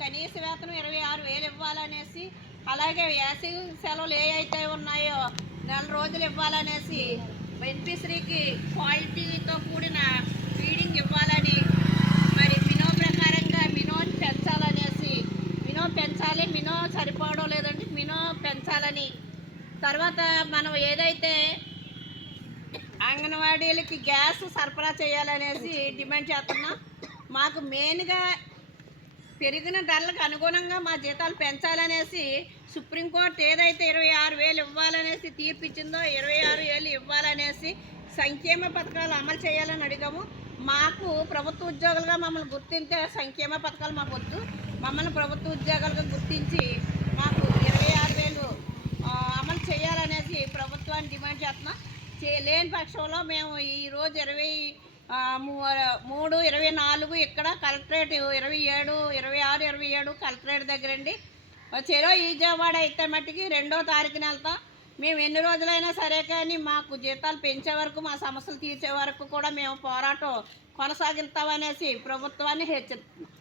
కనీస వేతనం 26,000 ఇవ్వాలనేసి, అలాగే వేసవి సెలవులు ఏ అయితే ఉన్నాయో నెల రోజులు ఇవ్వాలనేసి, బెనిఫిషరీకి క్వాలిటీతో కూడిన ఫీడింగ్ ఇవ్వాలని, మరి మినో ప్రకారంగా మినోని పెంచాలనేసి, మినో పెంచాలి, మినో సరిపోవడం లేదంటే మినో పెంచాలని, తర్వాత మనం ఏదైతే అంగన్వాడీలకి గ్యాస్ సరఫరా చేయాలనేసి డిమాండ్ చేస్తున్నాం. మాకు మెయిన్గా పెరిగిన ధరలకు అనుగుణంగా మా జీతాలు పెంచాలనేసి సుప్రీంకోర్టు ఏదైతే 26,000 ఇవ్వాలనేసి తీర్పు ఇచ్చిందో 26,000 ఇవ్వాలనేసి సంక్షేమ పథకాలు అమలు చేయాలని అడిగాము. మాకు ప్రభుత్వ ఉద్యోగులుగా మమ్మల్ని గుర్తించే సంక్షేమ పథకాలు మాకు వద్దు. మమ్మల్ని ప్రభుత్వ ఉద్యోగులుగా గుర్తించి మాకు 26,000 అమలు చేయాలనేసి ప్రభుత్వాన్ని డిమాండ్ చేస్తున్నాం. లేని పక్షంలో మేము ఈరోజు 23/24 ఇక్కడ కలెక్టరేట్ 27, 26, 27 కలెక్టరేట్ దగ్గరండి. చెరో ఈజావాడ అయితే మట్టికి 2వ తారీఖున వెళ్తాం. మేము ఎన్ని రోజులైనా సరే కానీ మాకు జీతాలు పెంచే వరకు, మా సమస్యలు తీర్చే వరకు కూడా మేము పోరాటం కొనసాగిస్తామనేసి ప్రభుత్వాన్ని హెచ్చరిస్తున్నాం.